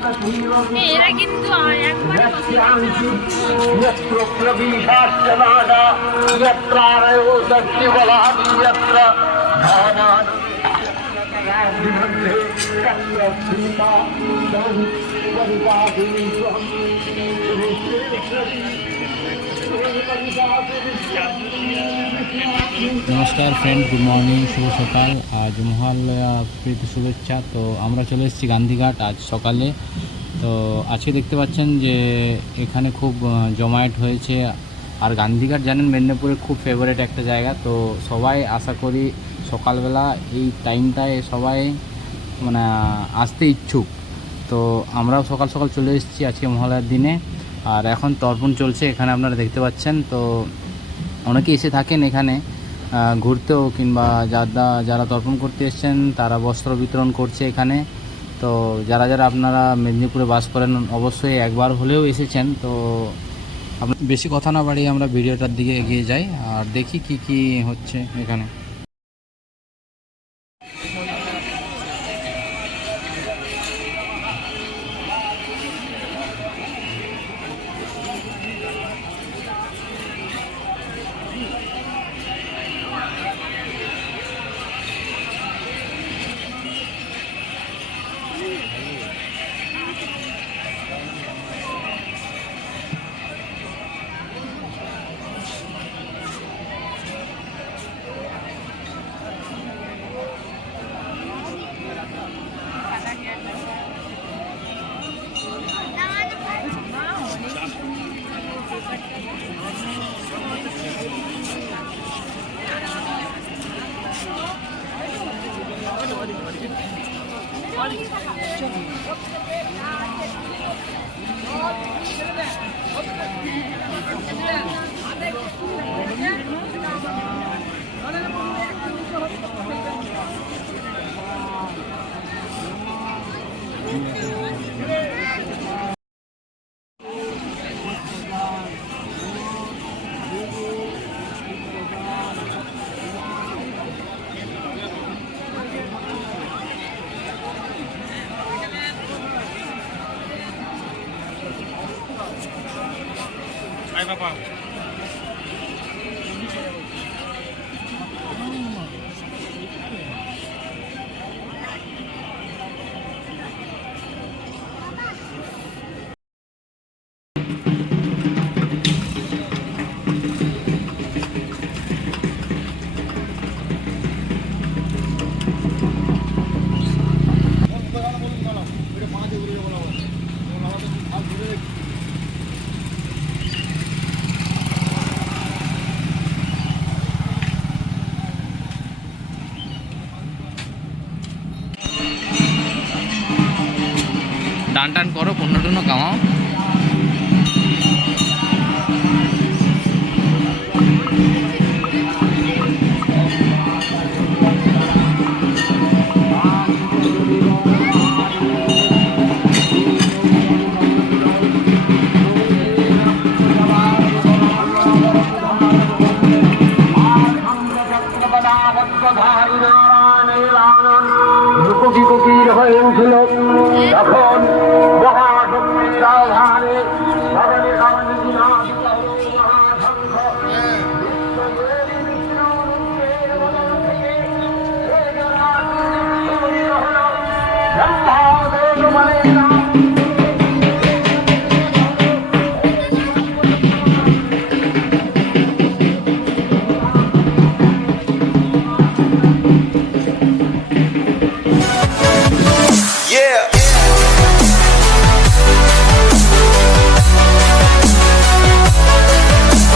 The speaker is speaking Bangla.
এরা কিন্তু একবারে নমস্কার ফ্রেন্ড, গুড মর্নিং, শুভ সকাল। আজ মহালয়া প্রীতি শুভেচ্ছা। তো আমরা চলে এসেছি গান্ধীঘাট আজ সকালে। তো আজকে দেখতে পাচ্ছেন যে এখানে খুব জমায়েত হয়েছে। আর গান্ধীঘাট জানেন মেদিনীপুরের খুব ফেভারিট একটা জায়গা। তো সবাই আশা করি সকালবেলা এই টাইমটায় সবাই মানে আসতে ইচ্ছুক। তো আমরাও সকাল সকাল চলে এসেছি আজকে মহালয়ার দিনে। আর এখন তর্পণ চলছে এখানে, আপনারা দেখতে পাচ্ছেন। তো অনেকে এসে থাকেন এখানে ঘুরতেও, কিংবা যারা তর্পণ করতে এসেছেন তারা বস্ত্র বিতরণ করছে এখানে। তো যারা আপনারা মেদিনীপুরে বাস করেন অবশ্যই একবার হলেও এসেছেন। তো বেশি কথা না বাড়িয়ে আমরা ভিডিওটার দিকে এগিয়ে যাই আর দেখি কি কি হচ্ছে এখানে। Bapak. টান টান করো, পণ্য টন্য কামাও।